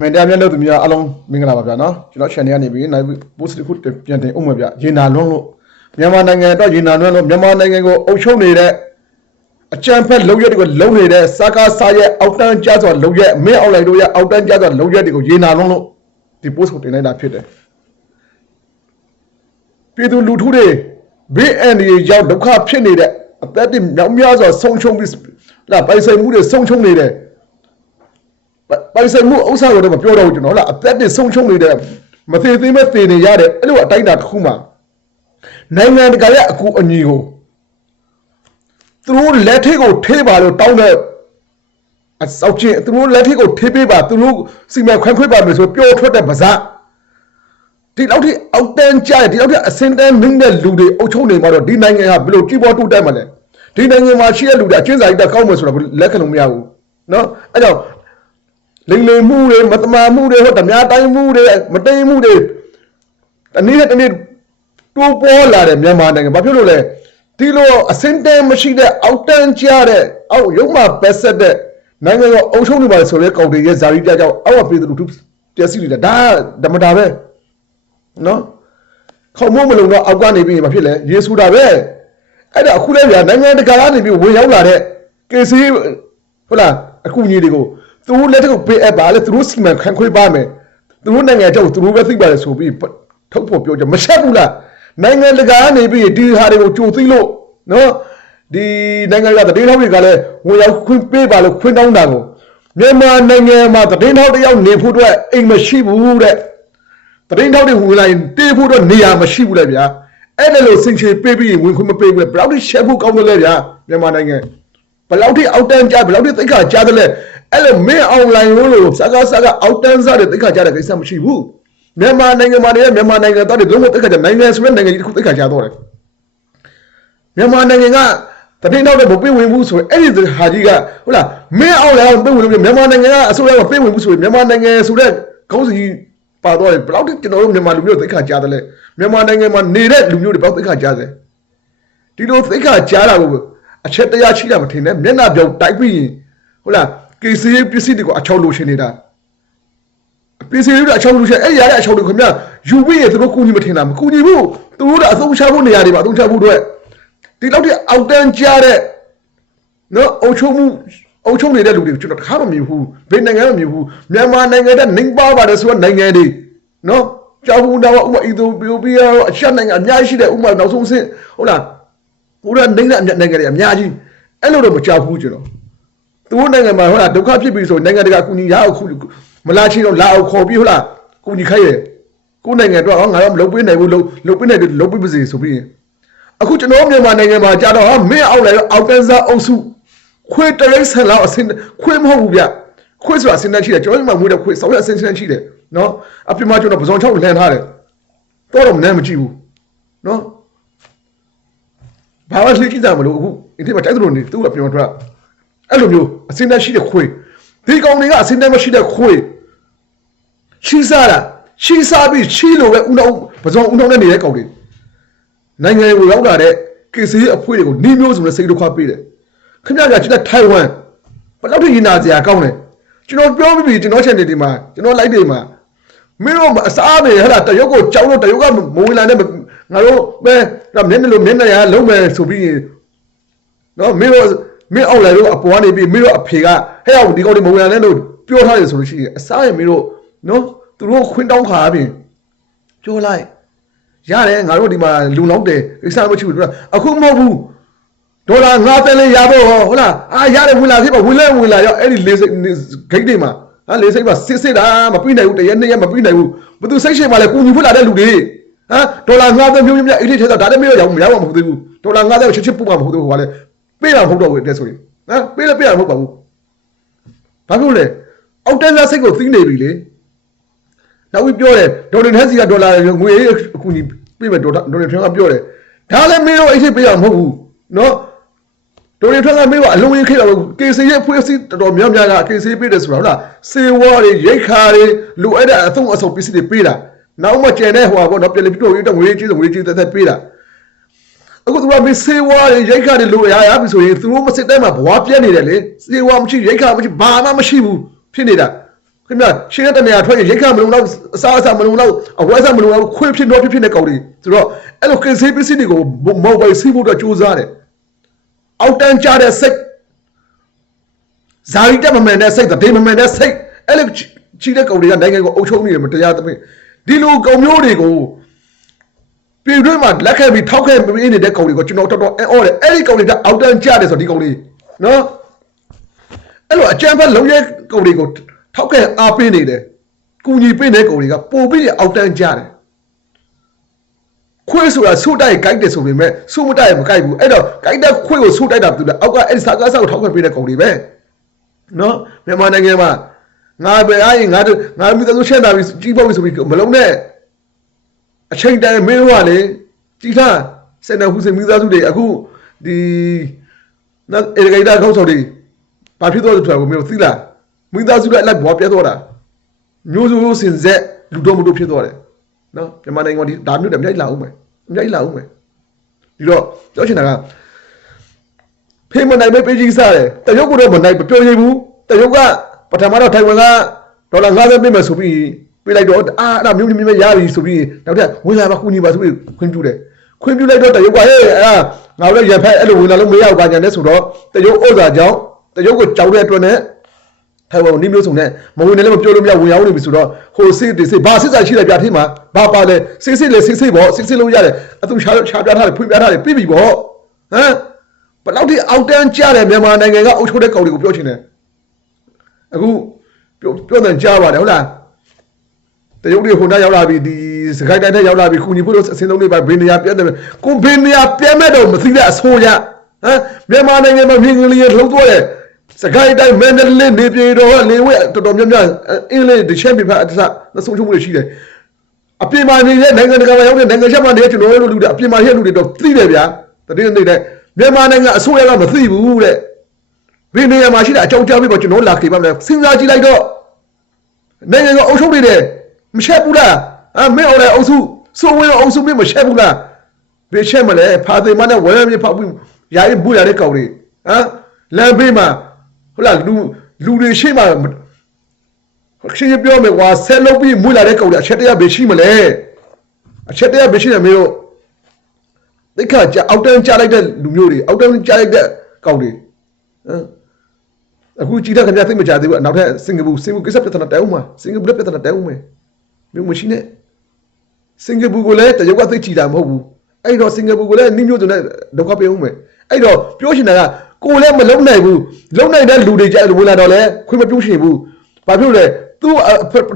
မန်တရားမြတ်လို့သူများအားလုံးမင်္ဂလာပါဗျာနော်ကျွန်တော် channel ကနေပြီးနိုင်ပို့စ်တစ်ခုပြန်တင်အောင်ပါဗျာရေနာလွန်းလို့မြန်မာနိုင်ငံတော့ရေနာလွန်းလို့မြန်မာနိုင်ငံကိုအုပ်ချုပ်နေတဲ့အကြံဖက်လုံရက်တွေကိုလုံနေတဲ့စာကားစာရဲ့အောက်တန်းကျစွာလုံရက်မင်းအောင်လိုက်တို့ရဲ့အောက်တန်းကျစွာလုံရက်တွေကိုရေနာလွန်းလို့ဒီ post ကိုတင်လိုက်တာဖြစ်တယ်ပြည်သူလူထုတွေဘေးအန္တရာယ်ရောက်ဒုက္ခဖြစ်နေတဲ့အသက်တွေမြောက်များစွာဆုံးရှုံးပြီးလာပိုင်ဆိုင်မှုတွေဆုံးရှုံးနေတဲ့ ပိုင်ဆိုင်မှုဥစ္စာတွေတော့မပြောတော့ဘူးကျွန်တော်ဟုတ်လားအသက်တွေဆုံးရှုံးနေတဲ့မသေးသေးမဲ့သေနေရတဲ့အဲ့လိုအတိုင်းအတာတစ်ခုမှာနိုင်ငံတကာရဲ့အကူအညီကိုသူတို့လက်ထိတ်ကိုထိပါလို့တောင်းတဲ့အစောက်ချင်းသူတို့လက်ထိတ်ကိုထိပေးပါသူတို့စီမံခွင့်ခွင့်ပါမယ်ဆိုပြောထွက်တဲ့ပါဇာဒီလောက်ထိအောက်တန်းကြတယ်ဒီလောက်ထိအစင်တန်းမင်းတဲ့လူတွေအုပ်ချုပ်နေမှာတော့ဒီနိုင်ငံကဘယ်လိုကြီးပွားတိုးတက်မှာလဲဒီနိုင်ငံမှာရှိတဲ့လူတွေအချင်းစာရိတ်တကောက်မယ်ဆိုတော့လက်ခံလို့မရဘူးနော်အဲ့တော့ လိမ်လည်မှုတွေမတမာမှုတွေဟောဓမြတိုင်းမှုတွေမတိမ်မှုတွေတနည်းနဲ့တနည်းတိုးပေါ်လာတဲ့မြန်မာနိုင်ငံဘာဖြစ်လို့လဲဒီလိုအစင်တန်မရှိတဲ့အောက်တန်းကျတဲ့အောက်ရုံမှပက်ဆက်တဲ့နိုင်ငံတော်အုပ်ချုပ်နေပါလေဆိုရဲကောင်တွေရဲ့ဇာတိပြကြောက်အောက်ပြည်သူလူထုပျက်စီးနေတာဒါဓမ္မတာပဲနော်ခေါမိုးမလုံတော့အောက်ကနေပြီးမဖြစ်လဲယေရှုတာပဲအဲ့ဒါအခုလဲဗျာနိုင်ငံတကာကနေပြီးဝင်ရောက်လာတဲ့ကေစီဟုတ်လားအခုညီတွေကို သူတို့လက်ထက်ကိုပေးအပ်ပါလေသူတို့စီမံခန့်ခွဲပါမယ်သူတို့နိုင်ငံကြောက်သူတို့ပဲသိပါလေဆိုပြီးထုတ်ဖို့ပြောကြမရှက်ဘူးလားနိုင်ငံတကာကနေပြီးဒီဟာတွေကိုကြိုသိလို့နော်ဒီနိုင်ငံကတတိယထောက်တွေကလည်းဝင်ရောက်ခွင့်ပေးပါလို့ခွင့်တောင်းတာကိုမြန်မာနိုင်ငံမှာတတိယထောက်တစ်ယောက်နေဖို့အတွက်အိမ်မရှိဘူးတဲ့တရင်ထောက်တွေဝင်လာရင်တေးဖို့တော့နေရာမရှိဘူးလေဗျာအဲ့ဒါလို့စင်ချေပေးပြီးရင်ဝင်ခွင့်မပေးဘူးလေဘယ်လောက်ထိရှက်ဖို့ကောင်းတယ်လဲဗျာမြန်မာနိုင်ငံ ဘယ်လောက်ထိအောက်တန်းကြဘယ်လောက်ထိသိက္ခာကြားတယ်လဲအဲ့လိုမင်းအွန်လိုင်းလို့လို့စကားစကားအောက်တန်းစားတဲ့သိက္ခာကြားတဲ့ကိစ္စမရှိဘူးမြန်မာနိုင်ငံမှာနေမြန်မာနိုင်ငံသားတွေလုံးဝသိက္ခာကြားနိုင်ငံဆိုတဲ့နိုင်ငံကြီးတစ်ခုသိက္ခာကြားတော့တယ်မြန်မာနိုင်ငံကတရင်ထောက်တဲ့မပေးဝင်ဘူးဆိုရင်အဲ့ဒီဟာကြီးကဟုတ်လားမင်းအွန်လိုင်းပေးဝင်လို့မြန်မာနိုင်ငံကအစိုးရကပေးဝင်ဘူးဆိုရင်မြန်မာနိုင်ငံဆိုတဲ့ခေါင်းစဉ်ပါတော့ဘယ်လောက်ကျွန်တော်တို့မြန်မာလူမျိုးသိက္ခာကြားတယ်လဲမြန်မာနိုင်ငံမှာနေတဲ့လူမျိုးတွေဘယ်လောက်သိက္ခာကြားတယ်ဒီလိုသိက္ခာကြားတာကို အချက်တရားရှိတာမထင်နဲ့မျက်နှာပြောင်တိုက်ပြီးရင်ဟုတ်လားကေစီပစ္စည်းတွေကိုအချောက်လို့ရှင်နေတာပစ္စည်းတွေအချောက်လို့ရှင်အဲ့ရတဲ့အချောက်တွေခင်ဗျယူပြီးရသူတို့ကူညီမထင်တာမကူညီဘူးသူတို့ကအသုံးချဖို့နေရာတွေပါအသုံးချဖို့အတွက်ဒီလောက်ထိအောက်တန်းကြားတဲ့နော်အုံချုံမှုအုံချုံနေတဲ့လူတွေကိုကျွန်တော်တခါမှမမြင်ဘူးဘယ်နိုင်ငံမှမမြင်ဘူးမြန်မာနိုင်ငံတဲ့နှိမ်ပါပါတယ်ဆိုတော့နိုင်ငံတွေနော်ကြောက်ဘူးတော့ဥပမာအီသီယိုပီးယားအချက်နိုင်ငံအများကြီးရှိတယ်ဥပမာနောက်ဆုံးဆင့်ဟုတ်လား ဘုရားနိုင်ငံနိုင်ငံတွေအများကြီးအဲ့လိုတော့မကြောက်ဘူးကျွန်တော်သူတို့နိုင်ငံမှာဟုတ်လားဒုက္ခဖြစ်ပြီဆိုနိုင်ငံတကာကူညီရအောင်ခုမလာချင်တော့လာအောင်ခေါ်ပြီးဟုတ်လားကူညီခိုင်းရကိုယ်နိုင်ငံတော့ငါတော့မလုပ်ပေးနိုင်ဘူးလုပ်လုပ်ပေးနိုင်တယ်လုပ်ပေးပါစေဆိုပြီးရင်အခုကျွန်တော်မြန်မာနိုင်ငံမှာကြာတော့ဟာမင်းအောက်လိုက်တော့အောက်တန်းစားအုပ်စုခွေတရိတ်ဆန်လောက်အစင်ခွေမဟုတ်ဘူးဗျခွေဆိုတာအစင်တန်းရှိတယ်ကျွန်တော်ဒီမှာမွေးတဲ့ခွေဆောင်းရအစင်တန်းရှိတယ်နော်အပြင်မှာကျွန်တော်ပစုံချောက်လှန်ထားတယ်တော့တော့မနဲ့မကြည့်ဘူးနော် ဘာမှလှည့်ကြည့်ကြမလို့အခုအင်းဒီမှာတိုက်သလိုနေသူ့အပြင်မှာထွက်အဲ့လိုမျိုးအစင်တန်းရှိတဲ့ခွေဒီကောင်တွေကအစင်တန်းမရှိတဲ့ခွေရှိစားတာရှိစားပြီးချီလိုပဲဦးနှောင်းပစုံဦးနှောင်းနဲ့နေတဲ့ကောင်တွေနိုင်ငံကိုရောက်လာတဲ့ကေစီအဖွေးတွေကိုနှီးမျိုးစုံနဲ့စိတ်ဒုက္ခပေးတယ်ခင်ဗျားကကျွန်တော်ထိုင်ဝမ်ဘယ်တော့ထိရင်နာစရာကောင်းလဲကျွန်တော်ပြောပြီးပြီကျွန်တော် channel ဒီမှာကျွန်တော် like တွေမှာမင်းတို့အစားနေဟလာတရုတ်ကိုကြောက်လို့တရုတ်ကမဝင်လာနဲ့ ငါတို့ပဲဒါမင်းတို့မင်းနဲ့ရလုံးမယ်ဆိုပြီးနော်မင်းတို့မင်းအောက်လာတော့အပေါ်ကနေပြီးမင်းတို့အဖေကဟဲ့အောင်ဒီကောင်တွေမဝင်လာနဲ့လို့ပြောထားတယ်ဆိုလို့ရှိရင်အစားရမင်းတို့နော်သူတို့ခွင်းတောင်းခါပြင်ပြောလိုက်ရတယ်ငါတို့ဒီမှာလူလောက်တယ်ကိစ္စမရှိဘူးအခုမဟုတ်ဘူးဒေါ်လာ9သိန်းလေးရဖို့ဟောဟုတ်လားအာရတယ်ဝင်လာဖြစ်ပါဝင်လဲဝင်လာရောအဲ့ဒီလေးစိတ်ဂိတ်တွေမှာဟာလေးစိတ်မှာစစ်စစ်တာမပြီးနိုင်ဘူးတရက်နှစ်ရက်မပြီးနိုင်ဘူးဘသူစိတ်ရှိမှလည်းကုညီဖွလာတဲ့လူတွေ ဟမ်ဒေါ်လာ9သိန်းမျိုးမျိုးမြအိတ်လေးထဲတော့ဒါလည်းမရရဘူးမရမှာမဟုတ်သေးဘူးဒေါ်လာ9သိန်းချစ်ချစ်ပူမှာမဟုတ်သေးဘူးဟောလေပေးတာမဟုတ်တော့ဘူးတဲ့ဆိုရင်ဟမ်ပေးလည်းပေးရမဟုတ်ပါဘူးဘာဖြစ်လဲအောက်တန်းသားစိတ်ကိုသိနေပြီလေနောက်ပြီးပြောတယ်ဒေါ်လင်ဟက်စီကဒေါ်လာငွေအကူညီပေးမယ်ဒေါ်ဒေါ်လင်ထန်ကပြောတယ်ဒါလည်းမင်းတို့အိတ်ထိပေးရမှာမဟုတ်ဘူးနော်ဒေါ်လင်ထန်ကမင်းတို့အလုံးရင်းခေတော့ကေစီရဲ့ဖွဲ့စည်းတော်တော်များများကကေစီပေးတယ်ဆိုတာဟုတ်လားစေဝါတွေရိတ်ခါတွေလိုအပ်တဲ့အသုံးအဆောင်ပစ္စည်းတွေပေးတာ နောက်မှကျန်တဲ့ဟိုကတော့ပြည်လိတို့ရတဲ့ငွေကြီးငွေကြီးတက်တက်ပေးတာအခုသူကမစေဝါတွေရိတ်ခါတွေလိုရရပြီဆိုရင်သူတို့မစစ်တဲ့မှာဘွားပြက်နေတယ်လေစေဝါမရှိရိတ်ခါမရှိဘာမှမရှိဘူးဖြစ်နေတာခခင်ဗျရှင်းတဲ့နေရာထွက်ရင်ရိတ်ခမလုံတော့အစားအစာမလုံတော့အဝဲစားမလုံတော့ခွေးဖြစ်တော့ဖြစ်ဖြစ်နေကောင်းတယ်ဆိုတော့အဲ့လိုကင်ဆေးပစ္စည်းတွေကိုမော်ဘိုင်စီးဖို့တော့ကြိုးစားတယ်အောက်တန်းကြတဲ့စိတ်ဇာတိတက်မမှန်တဲ့စိတ်တည်မမှန်တဲ့စိတ်အဲ့လိုချီတဲ့ကောင်တွေကနိုင်ငံကိုအုပ်ချုပ်နေတယ်မတရားသဖြင့် ဒီလိုကောင်မျိုးတွေကိုပြည်တွင်းမှာလက်ခံပြီးထောက်ခံပြီးနေတဲ့ကောင်တွေကိုကျွန်တော်တော်တော်အံ့ဩတယ်အဲ့ဒီကောင်တွေကအောက်တန်းကြတယ်ဆိုတော့ဒီကောင်လေးနော်အဲ့လိုအကြမ်းဖက်လုံရဲကောင်တွေကိုထောက်ခံအားပေးနေတယ်ကူညီပေးတဲ့ကောင်တွေကပို့ပြီးအောက်တန်းကြတယ်ခွေးဆိုတာဆုတိုက်ကြိုက်တယ်ဆိုပေမဲ့ဆုမတိုက်မကြိုက်ဘူးအဲ့တော့ကြိုက်တဲ့ခွေးကိုဆုတိုက်တာဘာလို့လဲအောက်ကအဲ့ဒီစာကားစာကိုထောက်ခံပေးတဲ့ကောင်တွေပဲနော်မြန်မာနိုင်ငံမှာ ငါပဲအားရင်ငါတို့ငါမိသားစုရှင်းတာပြီးကြီးပေါ့ပြီဆိုပြီးမလုံးနဲ့အချိန်တိုင်းမင်းတို့ကလေကြီးထားစင်တော်ဟူစင်မိသားစုတွေအခုဒီနော်အေဂိတာခေါက်ဆောင်တွေဘာဖြစ်သွားလဲဆိုတာကိုမင်းတို့သိလားမိသားစုတွေအလိုက်ဘွားပြတ်သွားတာမျိုးစုစင်ဆက်လူတော်မတို့ဖြစ်သွားတယ်နော်မြန်မာနိုင်ငံဒီဒါမျိုးတွေအများကြီးလာအောင်မယ်အများကြီးလာအောင်မယ်ဒီတော့ပြောချင်တာကဖေးမနိုင်ပဲပေးကြီးစားတယ်တရုတ်ကတော့မနိုင်မပြောရဘူးတရုတ်က ပထမတော့ထိုင်ဝမ်ကဒေါ်လာ90ပေးမယ်ဆိုပြီးပေးလိုက်တော့အာအဲ့ဒါမျိုးမျိုးမျိုးရပြီဆိုပြီးနောက်ထပ်ဝင်လာပါကူညီပါဆိုပြီးခွင့်ပြုတယ်ခွင့်ပြုလိုက်တော့တရုတ်ကဟဲ့အာငါတို့ရဖက်အဲ့လိုဝင်လာလို့မရဘူးပါညာနဲ့ဆိုတော့တရုတ်ဥစ္စာကြောင့်တရုတ်ကိုကြောက်တဲ့အတွက်နဲ့ထိုင်ဝမ်နိမျိုးစုံနဲ့မဝင်နဲ့လည်းမပြောလို့မရဝင်ရောက်နေပြီဆိုတော့ဟိုစစ်တေစစ်ဘာစစ်စာရှိတယ်ပြထင်းမှာဘာပါလဲစစ်စစ်လေစစ်စစ်ပေါ့စစ်စစ်လို့ရတယ်အသူရှာရှာပြထားတယ်ဖွင့်ပြထားတယ်ပြီးပြီပေါ့ဟမ်ဘယ်လောက်ထိအောက်တန်းကြတယ်မြန်မာနိုင်ငံကအုပ်ချုပ်တဲ့ကောင်တွေကိုပြောချင်တယ် အခုပြောပြောတယ်ကြားပါတယ်ဟုတ်လားတရုတ်တွေဟိုနှရောက်လာပြီဒီစကိုင်းတိုင်းထက်ရောက်လာပြီခုညီဖို့လို့အစင်းသုံးလေးပါဘေးနေရပြတ်တယ်ကိုဘေးနေရပြတ်မဲ့တော့မသိတဲ့အဆိုးရဟမ်မြန်မာနိုင်ငံမှာပြည်ကလေးလှုပ်သွားတယ်စကိုင်းတိုင်းမန္တလေးနေပြည်တော်လေဝဲတော်တော်များများအင်္ဂလိပ်ဒီချန်ပီဖာအတစမဆုံးချုံမှုတွေရှိတယ်အပြင်မှာနေတဲ့နိုင်ငံတကာမှာရောက်တဲ့နိုင်ငံချက်မှာနေတဲ့ကျွန်တော်တို့လူတွေအပြင်မှာရဲ့လူတွေတော့သိတယ်ဗျာတတိယနေတဲ့မြန်မာနိုင်ငံအစိုးရကမသိဘူးတဲ့ ဘယ်နေရာမှာရှိတဲ့အကြောင်းကြားပြီးတော့ကျွန်တော်လာခေပါမယ်စဉ်းစားကြည့်လိုက်တော့နိုင်ငံကအုပ်ချုပ်နေတယ်မရှက်ဘူးလားအမင်းအော်လည်းအုပ်စုစိုးဝင်းအုပ်စုမင်းမရှက်ဘူးလားဘယ်ရှက်မလဲဖာသိမနဲ့ဝဲမြေဖောက်ပြီးယာရီဘူးရတဲ့ကောင်တွေဟမ်လမ်းဘေးမှာဟုတ်လားလူလူတွေရှိမှရှင်းပြောမယ်ကွာဆက်လုပ်ပြီးမွေးလာတဲ့ကောင်တွေအချက်တရဘယ်ရှိမလဲအချက်တရဘယ်ရှိတယ်မင်းတို့တိတ်ခါကြအောက်တန်းကြားလိုက်တဲ့လူမျိုးတွေအောက်တန်းကြားလိုက်တဲ့ကောင်တွေဟမ် အခုကြည်တဲ့ခင်ဗျာသိမကြသေးဘူးနောက်ထပ်စင်ကာပူစင်ကာပူကိစ္စပြဿနာတဲဦးမှာစင်ကာပူပြဿနာတဲဦးမယ်မြို့မရှိနဲ့စင်ကာပူကိုလည်းတရုတ်ကသိချီတာမဟုတ်ဘူးအဲ့တော့စင်ကာပူကိုလည်းနိမျိုးစုံနဲ့ဒုက္ခပေးဦးမယ်အဲ့တော့ပြောရှင်တာကကိုလည်းမလုံနိုင်ဘူးလုံနိုင်တဲ့လူတွေကြဝင်လာတော့လဲခွင့်မပြုရှင်ဘူးဘာဖြစ်လို့လဲသူ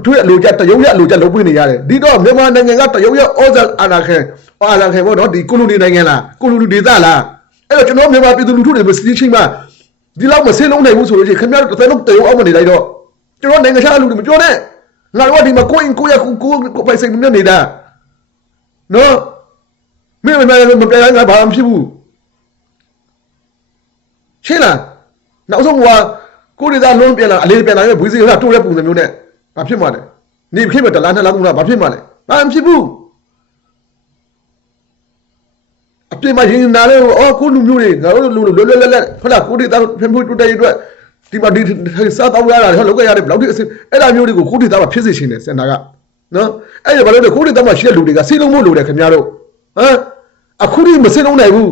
ထွေးအလိုကြတရုတ်ရအလိုကြလုံးပွေးနေရတယ်ဒီတော့မြန်မာနိုင်ငံကတရုတ်ရဩဇာအာဏာခံအာဏာခံပေါ့နော်ဒီကိုလိုနီနိုင်ငံလားကိုလိုနီဒေသလားအဲ့တော့ကျွန်တော်မြန်မာပြည်သူလူထုတွေမစီးချင်းမှ ဒီလောက်မစင်းလုံးနိုင်ဘူးဆိုလို့ရှိရင်ခင်ဗျားတို့တစ်သက်လုံးတရုတ်အောင်မနေလိုက်တော့ကျွန်တော်နိုင်ငံခြားလူတွေမပြောနဲ့ငါတို့ကဒီမှာကိုရင်ကိုရကိုကိုကိုပိုင်စိတ်မနဲ့နေတာနော်မင်းမမမပြရငါဘာမှဖြစ်ဘူးရှင်းလားနောက်ဆုံးကကိုရီးယားလုံးပြန်လာအလေးပြန်လာရဲ့ဘွေးစီကတိုးတဲ့ပုံစံမျိုးနဲ့ဘာဖြစ်မှလဲနေဖြစ်မဲ့တလားနှစ်လားသုံးလားဘာဖြစ်မှလဲဘာမှဖြစ်ဘူး အပြင်မှာရင်နာလဲအော်ကိုလူမျိုးတွေငါတို့လူလွတ်လွတ်လပ်လပ်ဟုတ်လားကိုရီးယားဖင်ဖို့တိုးတဲ့အတွက်ဒီမှာဒီစားတော့ရတာဟောလောက်ကရတယ်ဘယ်လောက်ထိအစအဲ့ဒါမျိုးတွေကိုကိုရီးယားမှာဖြစ်စေရှင်တယ်စင်နာကနော်အဲ့ဒါဘာလို့လဲကိုရီးယားမှာရှိတဲ့လူတွေကစီးလုံးမို့လို့တယ်ခင်ဗျားတို့ဟမ်အခုထိမစင်းလုံးနိုင်ဘူး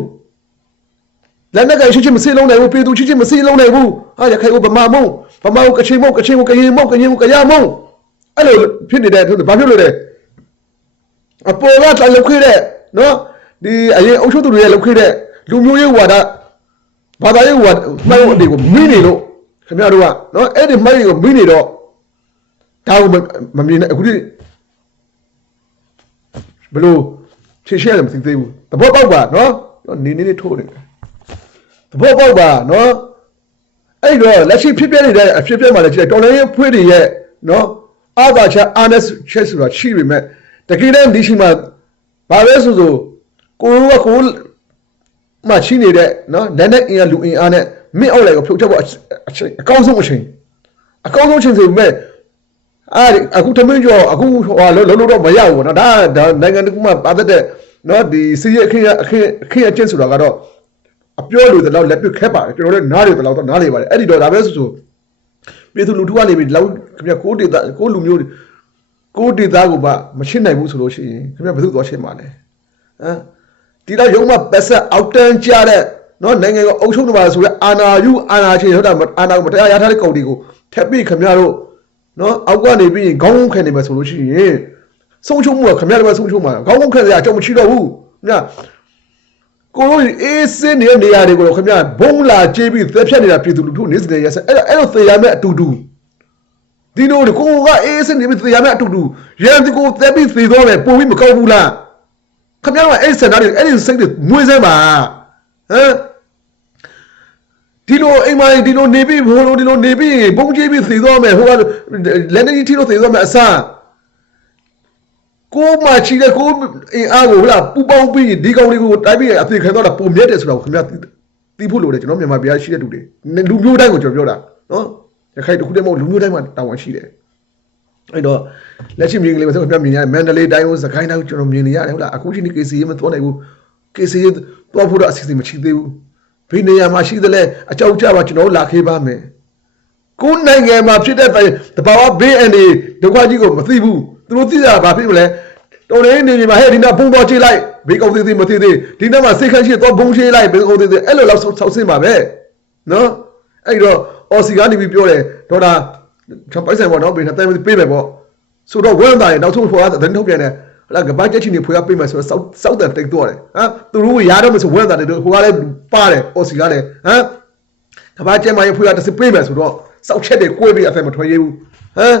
လက်နက်ကရှိချင်းမစင်းလုံးနိုင်ဘူးပြည်သူရှိချင်းမစင်းလုံးနိုင်ဘူးဟာရခိုင်ကိုဗမာမုံဗမာကိုကချင်မုံကချင်ကိုကရင်မုံကရင်ကိုကရမုံအဲ့လိုဖြစ်နေတဲ့ဘာဖြစ်လို့လဲအပေါ်ကတိုင်လောက်ခဲ့တဲ့နော် ဒီအရင်အုပ်ချုပ်သူတွေရဲ့လောက်ခဲ့တဲ့လူမျိုးရေးဝါဒဘာသာရေးဝါဒမှန်အတေကိုမိနေလို့ခင်ဗျားတို့ကနော်အဲ့ဒီမိုက်ကိုမိနေတော့ဒါကိုမမြင်နဲ့အခုဒီဘလို့ဖြည့်ရှင်းရတယ်မသိသေးဘူးတဘောပေါက်ပါနော်နေနေလေးထိုးနေတယ်တဘောပေါက်ပါနော်အဲ့တော့လက်ရှိဖြစ်ပြနေတဲ့အဖြစ်ပြမှာလည်းရှိတယ်တော်လိုင်းဖွေးတွေရဲ့နော်အာသာချာအာနက်ချက်ဆိုတာရှိပေမဲ့တကယ်တမ်းဒီရှိမှာဘာပဲဆိုဆို ကိုကကိုမှရှိနေတဲ့နော်လက်နဲ့အင်အားလူအင်အားနဲ့မင်းအောက်လိုက်ကိုဖြုတ်ချက်ဖို့အချိန်အကောင်းဆုံးအချိန်အကောင်းဆုံးအချိန်ဆိုပေမဲ့အဲ့အခုသမင်းကျော်အခုဟိုလုံးလုံးတော့မရဘူးနော်ဒါဒါနိုင်ငံတကာမှာပါတဲ့နော်ဒီစီးရအခင်းအခင်းအခင်းအကျင့်ဆိုတာကတော့အပြောလို့တလောက်လက်တွေ့ခက်ပါတယ်ကျွန်တော်လည်းနားတွေတလောက်တော့နားလေပါတယ်အဲ့ဒီတော့ဒါပဲဆိုဆိုပြည်သူလူထုကနေပြီးလောက်ခင်ဗျာကိုဒေတာကိုလူမျိုးကိုဒေတာကိုပါမရှင်းနိုင်ဘူးဆိုလို့ရှိရင်ခင်ဗျာဘယ်သူသွားရှင်းမှာလဲဟမ် ဒီတော့ရုံးမပတ်ဆက်အောက်တန်းကြတဲ့နော်နိုင်ငံကိုအုပ်ချုပ်နေပါဆိုရဲအာနာယူအာနာချင်းဟုတ်တာအာနာကိုမတရားရထားတဲ့ကောင်တွေကိုထက်ပြီးခင်ဗျားတို့နော်အောက်ကနေပြီးခေါင်းခံနေမှာဆိုလို့ရှိရင်ဆုံးချုံမှုကခင်ဗျားတို့ပဲဆုံးချုံမှာခေါင်းခံရအကြောင်းမရှိတော့ဘူးခင်ဗျာကိုတို့အေးစင်းနေတဲ့နေရာတွေကိုတော့ခင်ဗျာဘုံလာကြေးပြီးသက်ဖြတ်နေတာပြည်သူလူထုနေစတဲ့ရက်ဆက်အဲ့ဒါအဲ့လိုသေရမယ့်အတူတူဒီလိုကိုကအေးစင်းနေပြီးသေရမယ့်အတူတူရန်ဒီကိုသက်ပြီးသေတော့မယ်ပုံပြီးမကောက်ဘူးလား ခင်ဗျားကအဲ့ဒီစင်တာတွေအဲ့ဒီစိတ်တွေမွေးစမ်းပါဟမ်ဒီလိုအိမ်မဒီလိုနေပြီးဘိုးလိုဒီလိုနေပြီးဘုံကြေးပြီးသေတော့မယ်ဟိုကလက်နေကြီးထီလို့သေတော့မယ်အစားကိုမှချီတဲ့ကိုအင်အားကိုဟလာပူပေါင်းပြီးဒီကောင်တွေကိုတိုင်းပြီးအသေးခံတော့တာပုံမြတ်တယ်ဆိုတော့ခင်ဗျာသိဖို့လိုတယ်ကျွန်တော်မြန်မာပြည်ရှိတဲ့လူတွေလူမျိုးတိုင်းကိုကျွန်တော်ပြောတာနော်ရခိုင်တစ်ခုတည်းမဟုတ်လူမျိုးတိုင်းမှာတာဝန်ရှိတယ် အဲ့တော့လက်ရှိမြင်ကလေးမဆိုခင်ဗျာမြင်ရတယ်မန္တလေးတိုင်းကိုစကိုင်းတိုင်းကိုကျွန်တော်မြင်နေရတယ်ဟုတ်လားအခုချိန်ဒီ KC မသွားနိုင်ဘူး KC သွားဖို့တော့အစီအစဉ်မရှိသေးဘူးဘယ်နေရာမှာရှိသလဲအကြောက်ကြပါကျွန်တော်လာခေးပါမယ်ကိုယ်နိုင်ငံမှာဖြစ်တဲ့တဘာဝဘေးအန္တရာယ်ဒုက္ခကြီးကိုမသိဘူးသူတို့သိတာဘာဖြစ်မလဲတော်လေးနေနေမှာဟဲ့ဒီနောက်ဘုံတော်ချေလိုက်ဘေးကောင်းသေးသေးမသိသေးဒီနောက်မှာစိတ်ခန့်ရှိတော့ဘုံချေလိုက်ဘေးကောင်းသေးသေးအဲ့လိုလောက်ဆောက်ဆင်းပါပဲနော်အဲ့တော့အော်စီကနေပြီးပြောတယ်ဒေါ်တာ ပိုက်ဆိုင်ပေါ့နော်ဘေးနဲ့တိုင်ပေးမယ်ပေါ့ဆိုတော့ဝမ်းသားရင်နောက်ဆုံးဖွာတဲ့တင်းထုတ်ပြန်တယ်ဟလာကပတ်ချက်ချင်းနေဖွာပေးမယ်ဆိုတော့စောက်စောက်တယ်တိတ်တော့တယ်ဟမ်သူတို့ရတော့မဆိုဝမ်းသားတယ်ဟိုကလည်းပါတယ်အော်စီကလည်းဟမ်ကဘာကျဲမရဖွေရတစ်စပေးမယ်ဆိုတော့စောက်ချက်တွေကိုယ်ပြီးအဖက်မထွေးရဘူးဟမ်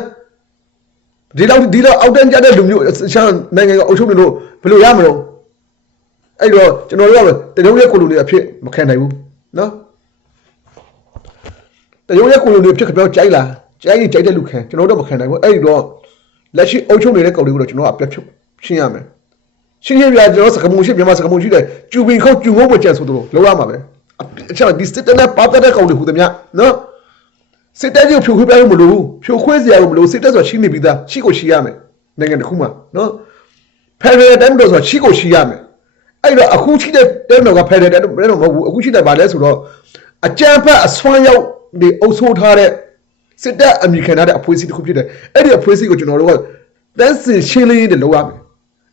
ဒီလောက်ဒီလောက်အောက်တန်းကြတဲ့လူမျိုးရှမ်းနိုင်ငံကအုပ်ချုပ်နေလို့ဘယ်လိုရမလို့အဲ့တော့ကျွန်တော်တို့ကတရုတ်ရဲ့ကိုလိုနီအဖြစ်မခံနိုင်ဘူးနော်တရုတ်ရဲ့ကိုလိုနီအဖြစ်ကြောက်ကြိုက်လား ကြိုက်ရင်ကြိုက်တဲ့လူခံကျွန်တော်တို့မခံနိုင်ဘူးအဲ့တော့လက်ရှိအုပ်ချုပ်နေတဲ့ကောင်တွေကိုတော့ကျွန်တော်ကအပြတ်ဖြုတ်ရှင်းရမယ်ရှင်းရပြကျွန်တော်စကမုံရှိမြန်မာစကမုံရှိတယ်ကျူပင်ခောက်ကျူငုံးဝကြံဆိုတော့လောက်ရမှာပဲအချက်ဒီစစ်တပ်နဲ့ပတ်သက်တဲ့ကောင်တွေဟူသည်များနော်စစ်တပ်ကြီးဖြိုခွဲပြလို့မလို့ဖြိုခွဲစရာကိုမလို့စစ်တပ်ဆိုတာရှိနေပြီးသားရှိကိုရှိရမယ်နိုင်ငံတစ်ခုမှာနော်ဖယ်ဒရယ်တိုင်းတော့ဆိုတာရှိကိုရှိရမယ်အဲ့တော့အခုရှိတဲ့တဲတော်ကဖယ်ဒရယ်တိုင်းတော့မဟုတ်ဘူးအခုရှိတဲ့ဗာလဲဆိုတော့အကြံဖက်အစွမ်းရောက်ဒီအုပ်ဆိုးထားတဲ့ စစ်တပ်အမိခံထားတဲ့အဖွဲ့အစည်းတစ်ခုဖြစ်တယ်အဲ့ဒီအဖွဲ့အစည်းကိုကျွန်တော်တို့ကတန်းစင်ရှင်းလင်းရေးတွေလုပ်ရမယ်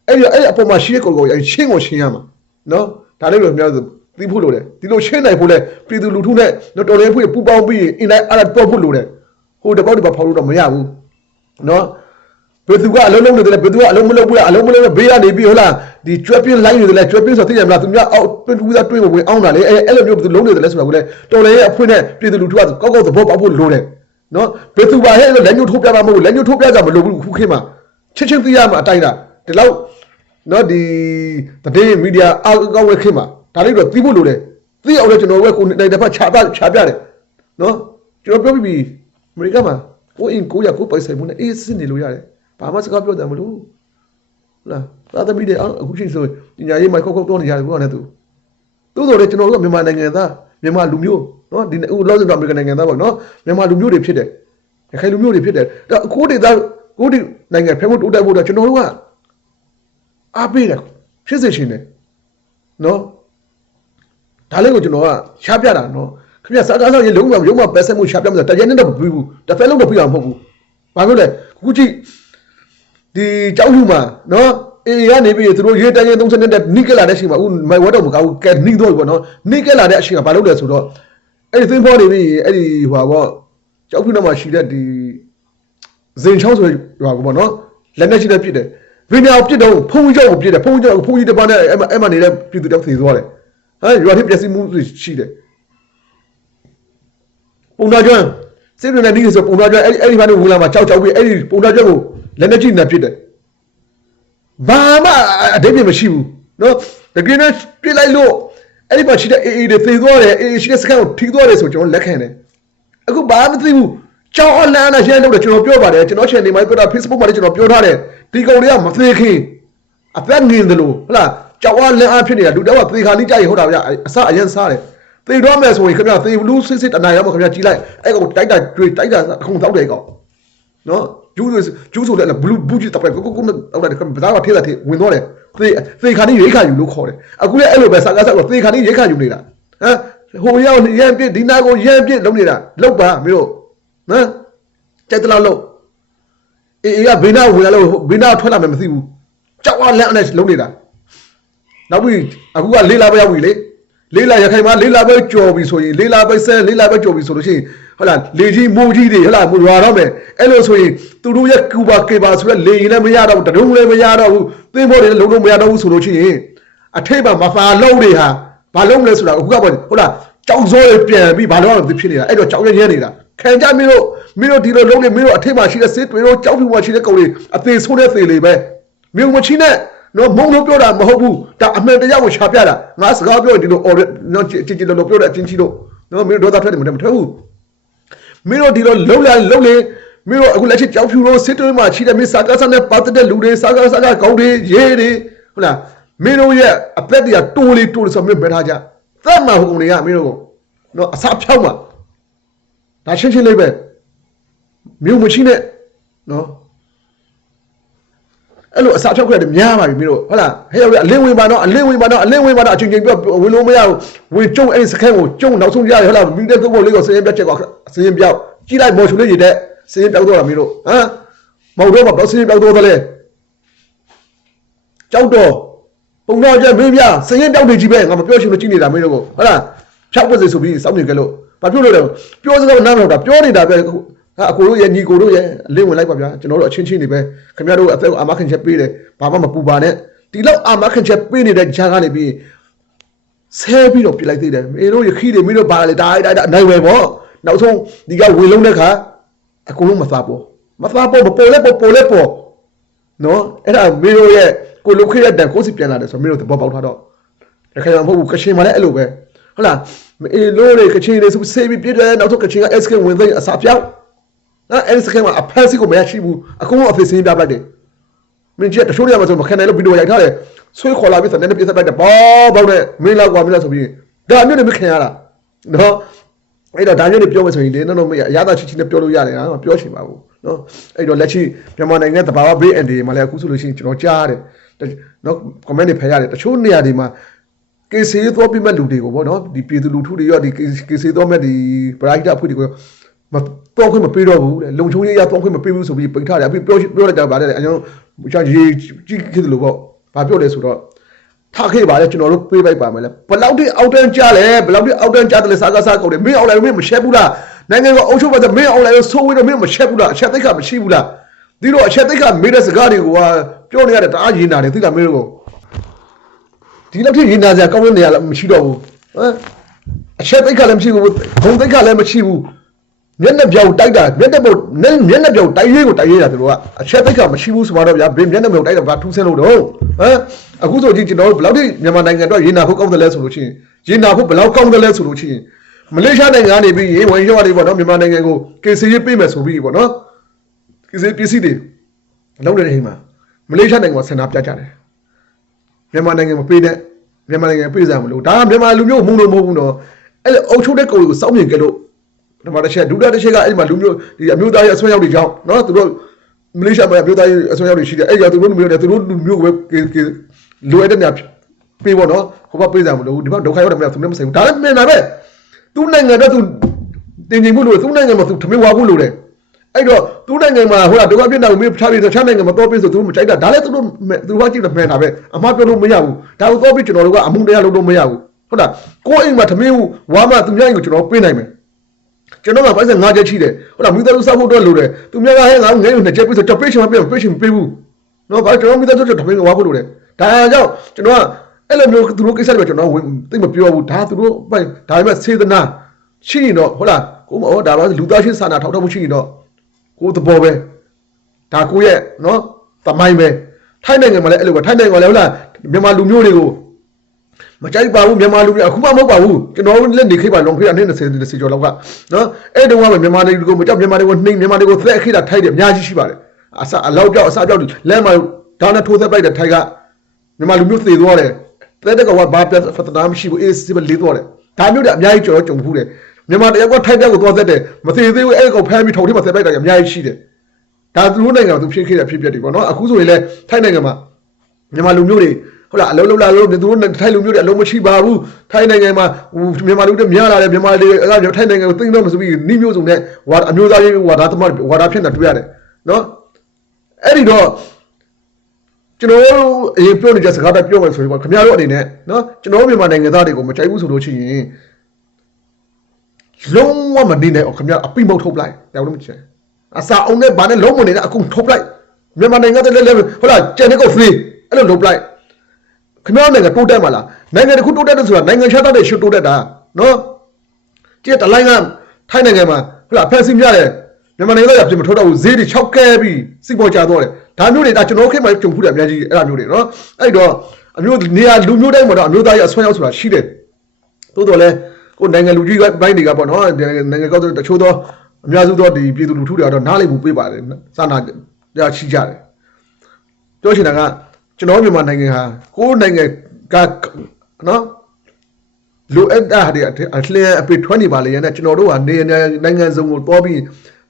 အဲ့ဒီအဲ့ဒီအပေါ်မှာရှိတဲ့ကောင်ကောင်ရှင်းကိုရှင်းရမှာနော်ဒါလေးလိုမျိုးဆိုသိဖို့လိုတယ်ဒီလိုရှင်းနိုင်ဖို့လဲပြည်သူလူထုနဲ့တော်တော်လေးဖွေပူပေါင်းပြီးအင်လိုက်အားတော့ဖို့လိုတယ်ဟိုတပေါက်တပေါက်ဖောက်လို့တော့မရဘူးနော်ဘယ်သူကအလုံးလုံးနေတယ်လဲဘယ်သူကအလုံးမလုံးဘူးလားအလုံးမလုံးဘေးကနေပြီးဟုတ်လားဒီကျွက်ပြင်းလိုက်နေတယ်လဲကျွက်ပြင်းဆိုသိရမလားသူများအောက်တွင်းတူသားတွင်းဝင်အောင်တာလေအဲအဲ့လိုမျိုးဘယ်သူလုံးနေတယ်လဲဆိုတာကိုလဲတော်လေးရဲ့အဖွင့်နဲ့ပြည်သူလူထုကကောက်ကောက်သဘောပေါက်ဖို့လိုတယ် နော်ဘယ်သူပါဟဲ့လက်ညှိုးထိုးပြပါမဟုတ်လက်ညှိုးထိုးပြကြမလို့ဘူးခုခေတ်မှာချက်ချင်းသိရမှာအတိုင်းတာဒီလောက်နော်ဒီတည်မီဒီယာအကောက်ဝဲခေတ်မှာဒါလေးတော့သိဖို့လိုတယ်သိအောင်လဲကျွန်တော်ဝဲကိုနိုင်တစ်ဖက်ခြာပြခြာပြတယ်နော်ကျွန်တော်ပြောပြီးပြီအမေရိကန်မှာကိုအင်ကိုရကိုပိုက်ဆိုင်မှုနဲ့အေးစစ်နေလို့ရတယ်ဘာမှစကားပြောတယ်မလို့လားသာသမီတွေအခုချိန်ဆိုပညာရေးမိုက်ခောက်ခောက်တော့နေရတယ်ကိုကလည်းသူသို့တော်လည်းကျွန်တော်တို့ကမြန်မာနိုင်ငံသား မြန်မာလူမျိုးနော်ဒီအခုလောဆယ်တော့အမေရိကန်နိုင်ငံသားပေါ့နော်မြန်မာလူမျိုးတွေဖြစ်တယ်ရခိုင်လူမျိုးတွေဖြစ်တယ်ဒါအခုဒေသကိုဒီနိုင်ငံဖဲဖို့တိုးတက်ဖို့တော့ကျွန်တော်တို့ကအားပေးတယ်ဖြစ်စေရှင်တယ်နော်ဒါလေးကိုကျွန်တော်ကရှားပြတာနော်ခင်ဗျစားကားဆောင်ရေလုံးဝရုံးမပဲဆက်မှုရှားပြမှာတကြိမ်နဲ့တော့မပြီးဘူးတစ်ဖက်လုံးတော့ပြီးအောင်မဟုတ်ဘူးဘာလို့လဲခုကြည့်ဒီကြောက်လူမှာနော် အေးကနေပြီးသူတို့ရေးတန်းရင်30နဲ့နိကလာတဲ့အချိန်မှာဦးမိုင်ဝတ်တော့မကောက်ဘူးကဲနိတော့ပေါ့နော်နိကလာတဲ့အချိန်ကဘာလုပ်လဲဆိုတော့အဲ့ဒီသင်းဖော်နေပြီးအဲ့ဒီဟိုပါပေါ့ကြောက်ဖြူနောက်မှာရှိတဲ့ဒီဇင်ချောင်းဆိုဟိုပါပေါ့နော်လက်နဲ့ရှိတဲ့ပြစ်တယ်ဗီဒီယိုပြစ်တော့ဖုန်းကြောက်ကိုပြစ်တယ်ဖုန်းကြောက်ကိုဖုန်းကြီးတစ်ပါးနဲ့အဲ့မှာအဲ့မှာနေတဲ့ပြည်သူတောက်သေသွားတယ်ဟမ်ရွာထိပျက်စီးမှုရှိတယ်ပုံနာကျွန်းစိတ်ရနေနေဆိုပုံနာကျွန်းအဲ့ဒီအဲ့ဒီဘာလို့ဝင်လာမှာကြောက်ကြောက်ပြီးအဲ့ဒီပုံနာကျွန်းကိုလက်နဲ့ကြည့်နေပြစ်တယ် ဘာမှအတိတ်ပြမရှိဘူးနော်တကယ်နဲ့ပြစ်လိုက်လို့အဲ့ဒီမှာရှိတဲ့အေးအေးတွေသေသွားတယ်အေးရှိတဲ့စကန်ကိုထိသွားတယ်ဆိုကျွန်တော်လက်ခံတယ်အခုဘာမှမသိဘူးကြောက်အလန်းနဲ့ရှင်းလို့ကျွန်တော်ပြောပါတယ်ကျွန်တော် channel မှာပြောတာ Facebook မှာလည်းကျွန်တော်ပြောထားတယ်ဒီကောင်တွေကမသေးခင်အသက်ငင်တယ်လို့ဟုတ်လားကြောက်အလန်းအဖြစ်နေတာလူတော့သေခါလေးကြိုက်ဟုတ်တာဗျအစအရင်စားတယ်သေတော့မယ်ဆိုရင်ခင်ဗျသေဘလူးစစ်စစ်တနာရောက်မှခင်ဗျကြီးလိုက်အဲ့ကောင်တိုက်တာတွေ့တိုက်တာအခုတောက်တယ်ကောင်နော် ကျူးဆိုကျူးဆိုလည်းဘလူးဘူးကြီးတပ်ပဲကိုကိုကိုတောက်တယ်ခင်ဗျဘာမှထေးတာထေးဝင်တော့တယ်သေသေခါလေးရိခါယူလို့ခေါ်တယ်အခုလည်းအဲ့လိုပဲစကားစကားသေခါလေးရိခါယူနေတာဟမ်ဟိုရောက်ရန်ပြစ်ဒီနာကိုရန်ပြစ်လုံးနေတာလောက်ပါမင်းတို့နော်ကြိုက်တလားလို့အေးအေးကဘေးနာဝင်လာလို့ဘေးနာထွက်လာမယ်မသိဘူးကြောက်အားလက်နဲ့လုံးနေတာနောက်ပြီးအခုကလေးလာပဲရောက်ပြီလေလေးလာရခိုင်မှာလေးလာပဲကြော်ပြီဆိုရင်လေးလာပဲဆဲလေးလာပဲကြော်ပြီဆိုလို့ရှိရင် ဟုတ်လားလေကြီးမိုးကြီးတွေဟုတ်လားရွာတော့မယ်အဲ့လိုဆိုရင်သူတို့ရဲ့ကူပါကေပါဆိုတဲ့လေရင်လည်းမရတော့ဘူးတရုံးလည်းမရတော့ဘူးသင်းဖို့တွေလည်းလုံးလုံးမရတော့ဘူးဆိုလို့ရှိရင်အထိတ်မှာမဖာလုံးတွေဟာဘာလုံးလဲဆိုတာအခုကပေါ့ဟုတ်လားကြောက်စိုးတွေပြန်ပြီးဘာလို့လဲဖြစ်နေတာအဲ့တော့ကြောက်ရဲရဲနေတာခံကြမင်းတို့မင်းတို့ဒီလိုလုံးနေမင်းတို့အထိတ်မှာရှိတဲ့စစ်တွေတို့ကြောက်ဖြူမှာရှိတဲ့ကောင်တွေအသေးဆိုးတဲ့သေးလေးပဲမင်းမချင်းနဲ့နော်မုံလို့ပြောတာမဟုတ်ဘူးဒါအမှန်တရားကိုရှာပြတာငါစကားပြောရင်ဒီလို order နော်ကြည်ကြည်လို့ပြောတဲ့အချင်းချင်းတို့နော်မင်းတို့ဒေါသထွက်တယ်မထွက်ဘူး မင်းတို့ဒီလိုလုံလာလုံလေမင်းတို့အခုလက်ရှိကြောက်ဖြူလို့စစ်တွေမှာရှိတဲ့မင်းစာကားဆန်နဲ့ပတ်သက်တဲ့လူတွေစာကားစာကားကောင်းတွေရေးတွေဟုတ်လားမင်းတို့ရဲ့အသက်တွေကတိုးလေးတိုးလေးဆိုမင်းပဲထားကြသက်မှာဟိုကောင်တွေကမင်းတို့ကိုနော်အစာဖြောက်မှာဒါချင်းချင်းလေးပဲမြို့မရှိနဲ့နော် အဲ့လိုအစာဖြောက်ခဲ့တယ်များပါပြီမင်းတို့ဟုတ်လားဟဲ့ရောက်ရအလင်းဝင်ပါတော့အလင်းဝင်ပါတော့အလင်းဝင်ပါတော့အချိန်ချင်းပြောဝင်လို့မရဘူးဝင်ကျုံအဲ့စခန်းကိုကျုံနောက်ဆုံးရတယ်ဟုတ်လားမိတဲ့သုံးဖို့လေးကိုစရင်ပြတ်ချက်ကောစရင်ပြောက်ကြည့်လိုက်မော်ရှူလေးရတဲ့စရင်ပြောက်တော့တာမင်းတို့ဟမ်မဟုတ်တော့ဘာစရင်ပြောက်တော့တယ်လဲကြောက်တော့ပုံတော့ကျမင်းပြစရင်ပြောက်နေကြီးပဲငါမပြောရှင်လို့ကြည့်နေတာမင်းတို့ကိုဟုတ်လားဖြောက်ပတ်စေဆိုပြီးစောင့်နေကြလို့ဘာဖြစ်လို့လဲပြောစကားနားမလို့တာပြောနေတာပဲ ဟာအကိုတို့ရဲ့ညီကိုတို့ရဲ့အလင်းဝင်လိုက်ပါဗျာကျွန်တော်တို့အချင်းချင်းနေပဲခင်ဗျားတို့အသက်အာမခံချက်ပေးတယ်ဘာမှမပူပါနဲ့ဒီလောက်အာမခံချက်ပေးနေတဲ့ဂျာကနေပြီးဆဲပြီးတော့ပြလိုက်သေးတယ်မင်းတို့ရခီးတွေမင်းတို့ပါလေဒါဒါဒါနိုင်ဝယ်ပေါ့နောက်ဆုံးဒီကဝေလုံးတဲ့ခါအကုန်လုံးမသားပေါ်မသားပေါ်မပေါ်လဲပေါ်ပေါ်လဲပေါ်နော်အဲ့ဒါမင်းတို့ရဲ့ကိုလုခေးတဲ့တန်ကိုစီပြန်လာတယ်ဆိုမင်းတို့သဘောပေါက်ထားတော့တခါမှမဟုတ်ဘူးကရှင်မလည်းအဲ့လိုပဲဟုတ်လားအေးလို့လေကချင်လေးဆိုဆေးပြီးပြည့်တယ်နောက်ဆုံးကချင်က SK ဝင်သိအစာပြောက် နော်အဲ့ဒီစကမှာအဖက်စီကိုမရရှိဘူးအကုန်လုံးအဖေစင်းပြပလိုက်တယ်မင်းကြီးတချို့ရမှာဆိုမခံနိုင်လို့ဗီဒီယိုရိုက်ထားတယ်ဆွေးခေါ်လာပြီးစတဲ့ပြစ်ဆက်လိုက်တယ်ဘောဘောနဲ့မင်းလောက်ကွာမင်းလောက်ဆိုပြီးဒါမျိုးတွေမခံရတာနော်အဲ့တော့ဒါမျိုးတွေပြောမယ်ဆိုရင်ဒီနော်မရအရသာချီချီနဲ့ပြောလို့ရတယ်နော်ပြောချင်ပါဘူးနော်အဲ့တော့လက်ရှိမြန်မာနိုင်ငံတဘာဝဘေးအန်ဒီမှာလည်းအခုဆိုလို့ရှိရင်ကျွန်တော်ကြားရတယ်နော် comment တွေဖယ်ရတယ်တချို့နေရာတွေမှာကေစီသောပြမဲ့လူတွေကိုပေါ့နော်ဒီပြည်သူလူထုတွေရောဒီကေစီသောမဲ့ဒီပရိုက်တာအဖွဲ့တွေကို မတော့ခွင့်မပေးတော့ဘူးလေလုံချုံရေးရတော့ခွင့်မပေးဘူးဆိုပြီးပိတ်ထားတယ်အပြီးပြောပြောလိုက်တာဗါတယ်အကျွန်တော်ကျွန်တော်ရေးကြည့်ခဲ့တယ်လို့ပေါ့ဘာပြောလဲဆိုတော့ထားခဲ့ပါလေကျွန်တော်တို့ပေးပိုက်ပါမယ်လေဘလောက်တိအောက်တန်းကြားလဲဘလောက်တိအောက်တန်းကြားတယ်လေစားကားစားကုန်တယ်မင်းအောက်လိုက်မင်းမရှက်ဘူးလားနိုင်ငံကအုပ်ချုပ်ပါတဲ့မင်းအောက်လိုက်ဆိုးဝေးတော့မင်းမရှက်ဘူးလားအချက်သိက္ခာမရှိဘူးလားဒီတော့အချက်သိက္ခာမေးတဲ့စကားတွေကပြောနေရတယ်တအားရင်းနာတယ်သိလားမင်းတို့ဒီလောက်ထိရင်းနာစရာကောင်းတဲ့နေရာလည်းမရှိတော့ဘူးဟမ်အချက်သိက္ခာလည်းမရှိဘူးဘုံသိက္ခာလည်းမရှိဘူး မျက်နှာပြောင်တိုက်တာမျက်နှာပြောင်မျက်နှာပြောင်တိုက်ရေးကိုတိုက်ရေးတာသူတို့ကအချက်သိက္ခာမရှိဘူးဆိုတော့ဗျာဘယ်မျက်နှာပြောင်တိုက်တာဘာထူးဆန်းလို့တော့ဟမ်အခုဆိုကြည့်ကျွန်တော်တို့ဘယ်လောက်ထိမြန်မာနိုင်ငံတော့ရေနာဖို့ကောင်းတယ်လဲဆိုလို့ရှိရင်ရေနာဖို့ဘယ်လောက်ကောင်းတယ်လဲဆိုလို့ရှိရင်မလေးရှားနိုင်ငံကနေပြီးရေဝင်ရောက်နေပေါ့နော်မြန်မာနိုင်ငံကိုကေစီရေးပေးမယ်ဆိုပြီးပေါ့နော်ကေစီပစ္စည်းတွေလုံးတဲ့ဟိမ်မှာမလေးရှားနိုင်ငံမှာဆန္ဒပြကြတယ်မြန်မာနိုင်ငံမပေးတဲ့မြန်မာနိုင်ငံပေးစားမလို့ဒါကမြန်မာလူမျိုးမှုလို့မဟုတ်ဘူးနော်အဲ့အုပ်ချုပ်တဲ့ကောင်ကိုစောင့်မြင်ကြလို့ ပထမတစ်ချက်ဒုတိယတစ်ချက်ကအဲ့ဒီမှာလူမျိုးဒီအမျိုးသားရဲ့အဆွမ်းရောက်တွေကြောင့်နော်သူတို့မလေးရှားမှာအမျိုးသားရဲ့အဆွမ်းရောက်တွေရှိတယ်အဲ့ကြောင့်သူတို့လူမျိုးတွေသူတို့လူမျိုးကိုပဲလိုအပ်တဲ့နေရာပေးပေါ့နော်ဟိုဘပေးစားမလို့ဒီဘက်ဒုက္ခရောက်တယ်မလားသူလည်းမဆိုင်ဘူးဒါလည်းမြင်တာပဲသူ့နိုင်ငံတော့သူတင်ကြင်ဖို့လို့သူ့နိုင်ငံမှာသူထမင်းဝါဖို့လို့တယ်အဲ့တော့သူ့နိုင်ငံမှာဟိုကဒုက္ခပြစ်တာကိုမင်းထားပြီးတခြားနိုင်ငံမှာတော့ပြီးဆိုသူတို့မကြိုက်တာဒါလည်းသူတို့သူတို့ကကြည့်လို့မှန်တာပဲအမှားပြောလို့မရဘူးဒါကိုတော့ပြီးကျွန်တော်တို့ကအမှုတရားလုပ်လို့မရဘူးဟုတ်လားကိုယ့်အိမ်မှာထမင်းဝါမှသူများအိမ်ကိုကျွန်တော်ပေးနိုင်မယ် ကျွန်တော်ကပိုက်ဆံ၅ချက်ရှိတယ်ဟုတ်လားမိသားစုစောက်ဖို့အတွက်လိုတယ်သူများကဟဲ့ငါငဲ့နှစ်ချက်ပြီးဆိုတပိတ်ချင်မပေးပေးချင်မပေးဘူးနော်ဘာကျွန်တော်မိသားစုတပိတ်ကဝါဖို့လိုတယ်ဒါကြောင့်ကျွန်တော်ကအဲ့လိုမျိုးသူတို့ကိစ္စတွေကျွန်တော်ဝင်သိမပြောဘူးဒါသူတို့ပိုက်ဒါပေမဲ့စေတနာရှိရင်တော့ဟုတ်လားကိုမဟောဒါပါလူသားချင်းစာနာထောက်ထားမှုရှိရင်တော့ကိုသဘောပဲဒါကိုရဲ့နော်သမိုင်းပဲထိုင်းနိုင်ငံမှာလည်းအဲ့လိုပဲထိုင်းနိုင်ငံမှာလည်းဟုတ်လားမြန်မာလူမျိုးတွေကို မကြိုက်ပါဘူးမြန်မာလူမျိုးအခုမှမဟုတ်ပါဘူးကျွန်တော်လက်နေခိပါလွန်ခိတာ20 20ကျော်လောက်ကနော်အဲ့တုန်းကပဲမြန်မာတွေကိုမကြောက်မြန်မာတွေကိုနှိမ့်မြန်မာတွေကိုသက်ခိတာထိုက်တယ်အများကြီးရှိပါတယ်အစအလောက်ပြောက်အစပြောက်လမ်းမှာဒါနဲ့ထိုးသက်ပိုက်တဲ့ထိုက်ကမြန်မာလူမျိုးသေသွားတယ်တဲ့တက်ကဘာဘာဖတ်တာမရှိဘူးအေးစစ်ပဲလေးသွားတယ်ဒါမျိုးတွေအများကြီးကျော်ကြုံဘူးတယ်မြန်မာတယောက်ကထိုက်တဲ့ကိုသွားသက်တယ်မသေသေးဘူးအဲ့ကောင်ဖမ်းပြီးထောင်ထဲမှာသက်ပိုက်တာအများကြီးရှိတယ်ဒါသူတို့နိုင်ငံမှာသူဖြစ်ခဲ့တဲ့ဖြစ်ပျက်တွေပေါ့နော်အခုဆိုရင်လည်းထိုက်နိုင်ငံမှာမြန်မာလူမျိုးတွေ ဟုတ်လားအလုံးလုံးလာလို့သူတို့ထိုင်းလူမျိုးတွေအလုံးမရှိပါဘူးထိုင်းနိုင်ငံမှာဟိုမြန်မာလူတွေများလာတယ်မြန်မာတွေအဲ့ဒါကြောင့်ထိုင်းနိုင်ငံကိုသိမ်းတော့မဆိုပြီးနှီးမျိုးစုံနဲ့ဝါအမျိုးသားရေးဝါဒသမဝါဒဖြစ်နေတာတွေ့ရတယ်နော်အဲ့ဒီတော့ကျွန်တော်တို့အရင်ပြောနေကြစကားပဲပြောမယ်ဆိုရင်ပေါ့ခင်ဗျားတို့အနေနဲ့နော်ကျွန်တော်တို့မြန်မာနိုင်ငံသားတွေကိုမကြိုက်ဘူးဆိုလို့ရှိရင်လုံးဝမနေနဲ့ခင်ဗျားအပိမုတ်ထုတ်ပလိုက်တယ်လို့မချင်အစာအောင်နဲ့ဗာနဲ့လုံးမနေနဲ့အကုန်ထုတ်ပလိုက်မြန်မာနိုင်ငံသားလည်းလည်းဟုတ်လားကျန်တဲ့ကို free အဲ့လိုလုပ်ပလိုက် ခင်ဗျားနိုင်ငံတိုးတက်မှာလားနိုင်ငံတစ်ခုတိုးတက်တယ်ဆိုတာနိုင်ငံခြားသားတွေရှုတိုးတက်တာနော်ကြည့်တလိုင်းကထိုင်းနိုင်ငံမှာဟုတ်လားဖက်စီမြရတယ်မြန်မာနိုင်ငံသားကပြင်မထုတ်တော့ဘူးဈေးတွေ6ကဲပြီးစိတ်ပေါ်ကြတော့တယ်ဒါမျိုးတွေဒါကျွန်တော်ခေတ်မှာကြုံဖူးတယ်အများကြီးအဲ့ဒါမျိုးတွေနော်အဲ့တော့အမျိုးနေရာလူမျိုးတိုင်းမှာတော့အမျိုးသားရဲ့အဆွမ်းရောက်ဆိုတာရှိတယ်သို့တော်လည်းကိုယ်နိုင်ငံလူကြီးဘိုင်းတွေကပေါ့နော်နိုင်ငံကောက်တချို့သောအများစုသောဒီပြည်သူလူထုတွေကတော့နားလည်မှုပေးပါတယ်စာနာကြရှိကြတယ်ပြောချင်တာက ကျွန်တော်မြန်မာနိုင်ငံဟာကိုယ်နိုင်ငံကနော်လိုအပ်တာတွေအလျင်အပေထွက်နေပါလေရဲ့ကျွန်တော်တို့ကနေနိုင်ငံစုံကိုတွားပြီး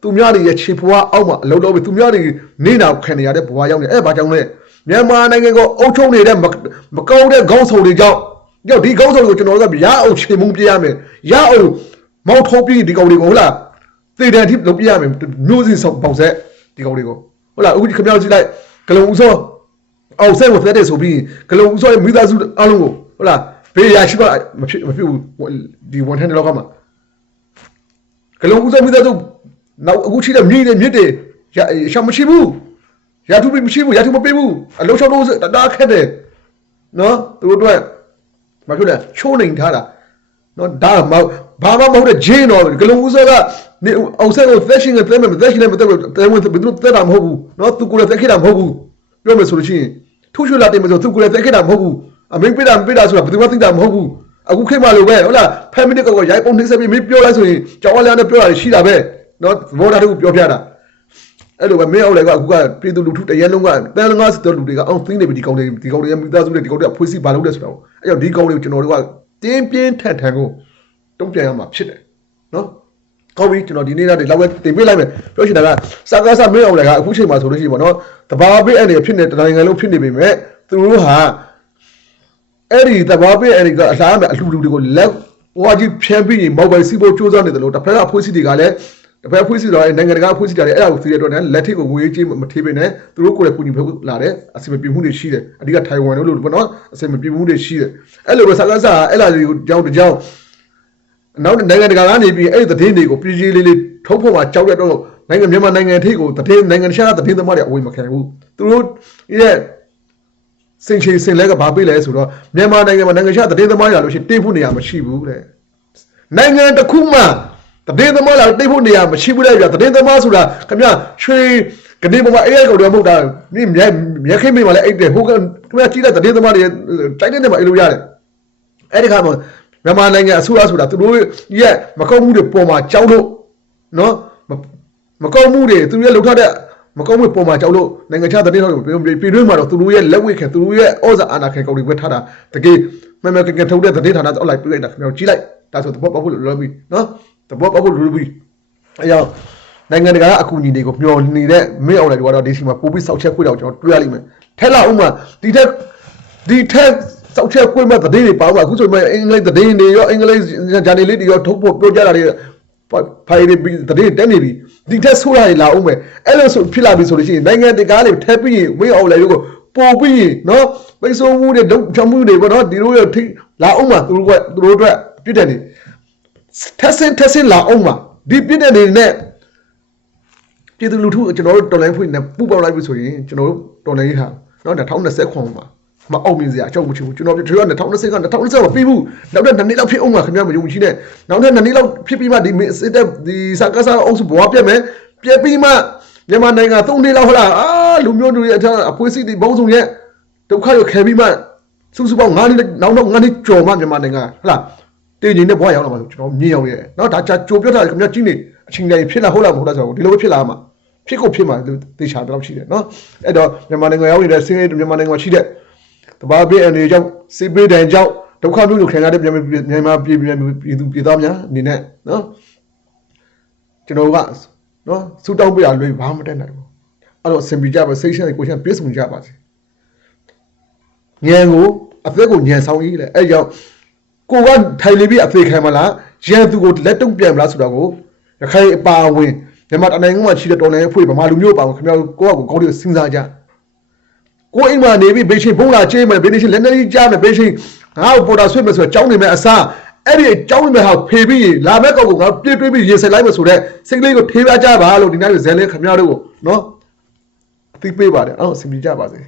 သူများတွေရဲ့ခြေဖွားအောက်မှာအလုံးတော့ပြီးသူများတွေနေတာခံနေရတဲ့ဘဝရောက်နေအဲ့ဘာကြောင့်လဲမြန်မာနိုင်ငံကိုအုပ်ချုပ်နေတဲ့မကောင်းတဲ့ခေါင်းဆောင်တွေကြောင့်ကြောက်ဒီခေါင်းဆောင်တွေကိုကျွန်တော်တို့ကရအောင်ခြေမုံပြရမယ်ရအောင်မောက်ထုတ်ပြီးဒီကောင်တွေကိုဟုတ်လားသေတံထိလုပ်ပြရမယ်မျိုးစင်ဆောင်ပေါက်ဆက်ဒီကောင်တွေကိုဟုတ်လားအခုဒီခမောက်ကြည့်လိုက်ဂလုံဦးစော အောင်ဆက်ကိုသက်တဲ့ဆိုပြီးဂလုံဦးစောရဲ့မိသားစုအားလုံးကိုဟုတ်လားဘေးရရှိပါမဖြစ်မဖြစ်ဘူးဒီဝန်ထမ်းတွေလောက်ကမှာဂလုံဦးစောမိသားစုနောက်အခုရှိတဲ့မြေတွေမြစ်တွေရရှောင်မရှိဘူးရထုမရှိဘူးရထုမပေးဘူးအလုံးချောင်းလို့တတားခက်တယ်နော်သူတို့အတွက်မဖြစ်လဲချိုးနေထားတာနော်ဒါမှဘာမှမဟုတ်တဲ့ဂျင်းတော့ဂလုံဦးစောကနေအောင်ဆက်ကိုသက်ရှင်နဲ့သက်မဲ့သက်ရှင်နဲ့မသက်ဘူးတဲဝင်ဘယ်သူသက်တာမဟုတ်ဘူးနော်သူကိုယ်လည်းသက်ခဲ့တာမဟုတ်ဘူးပြောမယ်ဆိုလို့ရှိရင် ထူးချွလာတယ်မဆိုသူကိုယ်လည်းသက်ခဲ့တာမဟုတ်ဘူးအမင်းပြတာမပြတာဆိုတာဘယ်သူမှသိတာမဟုတ်ဘူးအခုခေတ်မှလိုပဲဟုတ်လား family ကောရိုက်ပုံနှိမ့်ဆက်ပြီးမင်းပြောလိုက်ဆိုရင်ကြောင်ဝါလျာနဲ့ပြောတာရှိတာပဲနော်ဘောဓာတို့ပြောပြတာအဲ့လိုပဲမင်းအောင်လည်းကအခုကပြည်သူလူထုတရန်လုံးကတန်ငါးစတဲ့လူတွေကအောင်သိနေပြီဒီကောင်တွေဒီကောင်တွေမိသားစုတွေဒီကောင်တွေဖွေးစီဘာလုပ်လဲဆိုတာအဲ့ကြောင့်ဒီကောင်တွေကိုကျွန်တော်တို့ကတင်းပြင်းထန်ထန်ကိုတုံ့ပြန်ရမှာဖြစ်တယ်နော် ကောင်းပြီကျွန်တော်ဒီနေ့ကနေလောက်ပဲတင်ပြလိုက်မယ်ပြောချင်တာကစကားစမင်းအောင်လည်းကအခုချိန်မှာဆိုလို့ရှိရင်ပေါ့နော်တဘာပေးအနေဖြစ်နေတနိုင်ငံလုံးဖြစ်နေပြီမဲ့သူတို့ဟာအဲ့ဒီတဘာပေးအဲ့ဒီကအလားမဲ့အလှူလူတွေကိုလက်ဟိုအကြီးဖြန်းပြီးမော်ဘိုင်စီဖို့စူးစမ်းနေတယ်လို့တစ်ဖက်ကအဖွေးစီတွေကလည်းတစ်ဖက်ဖွေးစီတော့နိုင်ငံတကာဖွေးစီတွေအဲ့ဒါကိုသိရတော့တယ်လက်ထိပ်ကိုငွေကြေးမထေးပေးနဲ့သူတို့ကိုယ်လည်းကူညီဖို့လာတယ်အစီအမပြေမှုတွေရှိတယ်အဓိကထိုင်ဝမ်တို့လို့ပေါ့နော်အစီအမပြေမှုတွေရှိတယ်အဲ့လိုပဲစကားစအဲ့လာတွေကိုကြောင်းတကြောင်း နောက်နိုင်ငံတကာကနေပြီးအဲ့ဒီသတင်းတွေကိုပြည်ကြီးလေးလေးထုတ်ဖို့မှာကြောက်ရတော့နိုင်ငံမြန်မာနိုင်ငံထိပ်ကိုသတင်းနိုင်ငံခြားသတင်းသမားတွေအဝေးမခံဘူးသူတို့ရဲ့စင်ချေစင်လဲကဘာပေးလဲဆိုတော့မြန်မာနိုင်ငံမှာနိုင်ငံခြားသတင်းသမားရလို့ရှိရင်တေးဖို့နေရာမရှိဘူးတဲ့နိုင်ငံတစ်ခုမှသတင်းသမားလာတိတ်ဖို့နေရာမရှိဘူးလေဗျာသတင်းသမားဆိုတာခင်ဗျရွှေကနေပေါ်မှာအေးရိုက်ကောင်တွေမဟုတ်တာမြင်မြမြခင်းမိမှာလည်းအိတ်တယ်ဟိုကခင်ဗျကြည့်တဲ့သတင်းသမားတွေတိုက်တဲ့နေမှာအေးလို့ရတယ်အဲ့ဒီခါမှာ မြန်မာနိုင်ငံအစိုးရဆိုတာသူတို့ရဲ့မကောက်မှုတွေပေါ်မှာကြောက်လို့နော်မကောက်မှုတွေသူတို့ရဲ့လှုပ်ထားတဲ့မကောက်မှုပေါ်မှာကြောက်လို့နိုင်ငံခြားသတင်းတော်တွေပြည်တွင်းမှာတော့သူတို့ရဲ့လက်ဝဲခံသူတို့ရဲ့ဩဇာအာဏာခံကောင်တွေပဲထားတာတကယ်မမကကထုတ်တဲ့သတင်းဌာနအောက်လိုက်ပြလိုက်တာခင်ဗျကြည့်လိုက်ဒါဆိုသဘောပေါက်ဖို့လောပြီနော်သဘောပေါက်ဖို့လိုပြီအဲကြောင့်နိုင်ငံတကာကအကူအညီတွေကိုမျှော်နေတဲ့မင်းအောင်လည်းကတော့ဒီစီမှာပို့ပြီးစောက်ချက်ခွေးတော့ကျွန်တော်တွေ့ရလိမ့်မယ်ထဲလာဥမာဒီထက်ဒီထက် စောက်ချက်ခွေးမဲ့သတင်းတွေပါဦးအခုဆိုရင်အင်္ဂလိပ်သတင်းတွေရောအင်္ဂလိပ်ဂျာနယ်လေးတွေရောထုတ်ဖို့ပြောကြတာတွေဖိုင်တွေသတင်းတက်နေပြီဒီထက်ဆိုးတာတွေလာဦးမယ်အဲ့လိုဆိုဖြစ်လာပြီဆိုလို့ရှိရင်နိုင်ငံတကာတွေထပ်ပြီးရင်မင်းအောင်လည်းကိုပို့ပြီးနော်ပိတ်ဆို့မှုတွေဒုက္ခမှုတွေပေါ့နော်ဒီလိုရထိလာအောင်မှာသူတို့ကသူတို့အတွက်ပြစ်တယ်နေထက်ဆင်းထက်ဆင်းလာအောင်မှာဒီပြစ်တဲ့နေနဲ့ပြည်သူလူထုကျွန်တော်တို့တော်လိုင်းဖွင့်နေပူပေါက်လိုက်ပြီဆိုရင်ကျွန်တော်တို့တော်လိုင်းဟာနော်2020ခွန်မှာ မအောင်မြင်စရာအကြောင်းမရှိဘူးကျွန်တော်ပြော2020က2020က2020မပြီးဘူးနောက်တဲ့2နှစ်လောက်ဖြစ်အောင်မှာခင်ဗျာမယုံကြည်နဲ့နောက်တဲ့2နှစ်လောက်ဖြစ်ပြီးမှဒီစစ်တဲ့ဒီစကားစားအုပ်စုဘဝပြတ်မယ်ပြတ်ပြီးမှမြန်မာနိုင်ငံ3နှစ်လောက်ဟလားအာလူမျိုးတွေအထအဖွေးစီတွေဘုံစုံရဲ့ဒုက္ခရခဲပြီးမှစုစုပေါင်း9နှစ်နောက်တော့9နှစ်ကျော်မှမြန်မာနိုင်ငံဟလားတင်ကျင်တဲ့ဘဝရောက်လာမှာကျွန်တော်မြင်အောင်ရဲ့နော်ဒါကြကြိုပြောတာခင်ဗျာကြီးနေအချိန်တိုင်းဖြစ်လာဟုတ်လားမဟုတ်လားဆိုတော့ဒီလိုပဲဖြစ်လာမှာဖြစ်ကိုဖြစ်မှာသေချာတော့ရှိတယ်နော်အဲ့တော့မြန်မာနိုင်ငံရောက်နေတဲ့စင်းရဲမြန်မာနိုင်ငံမှာရှိတဲ့ တဘာပေးအနေကြောင့်စိပေးတိုင်ကြောင့်ဒုက္ခမျိုးလိုခံရတဲ့မြန်မာမြန်မာပြည်ပြည်သူပြည်သားများအနေနဲ့နော်ကျွန်တော်ကနော်စူတောင်းပြရလွယ်ဘာမှမတက်နိုင်ဘူးအဲ့တော့အစင်ပြကြပါစိတ်ရှင်းကိုရှင်းပြေးဆုံကြပါစေညံကိုအသက်ကိုညံဆောင်ကြီးလေအဲ့ကြောင့်ကိုကထိုင်နေပြီးအသေးခံမလားရန်သူကိုလက်တုံ့ပြန်မလားဆိုတာကိုရခိုင်အပါအဝင်မြန်မာတိုင်းနိုင်ငံမှာရှိတဲ့တော်လိုင်းအဖွဲ့ဗမာလူမျိုးပါအောင်ခင်ဗျားတို့ကိုယ့်အကိုကောင်းလေးစဉ်းစားကြ ကိုအိမ်မှာနေပြီးဘေးရှင်ဖုံးလာချေးမယ်ဘေးရှင်လက်နေကြားမယ်ဘေးရှင်ငါ့ကိုပေါ်တာဆွေးမယ်ဆိုတော့ကြောင်းနေမယ်အစားအဲ့ဒီကြောင်းနေမယ်ဟာဖေပြီးရင်လာမဲ့ကောက်ကိုငါပြည့်တွေးပြီးရေဆက်လိုက်မယ်ဆိုတော့စိတ်ကလေးကိုထေးပြကြပါလို့ဒီနေ့ဇဲလေးခင်ဗျားတို့ကိုနော်အသိပေးပါတယ်အဲ့တော့အစီအပြေကြပါစေ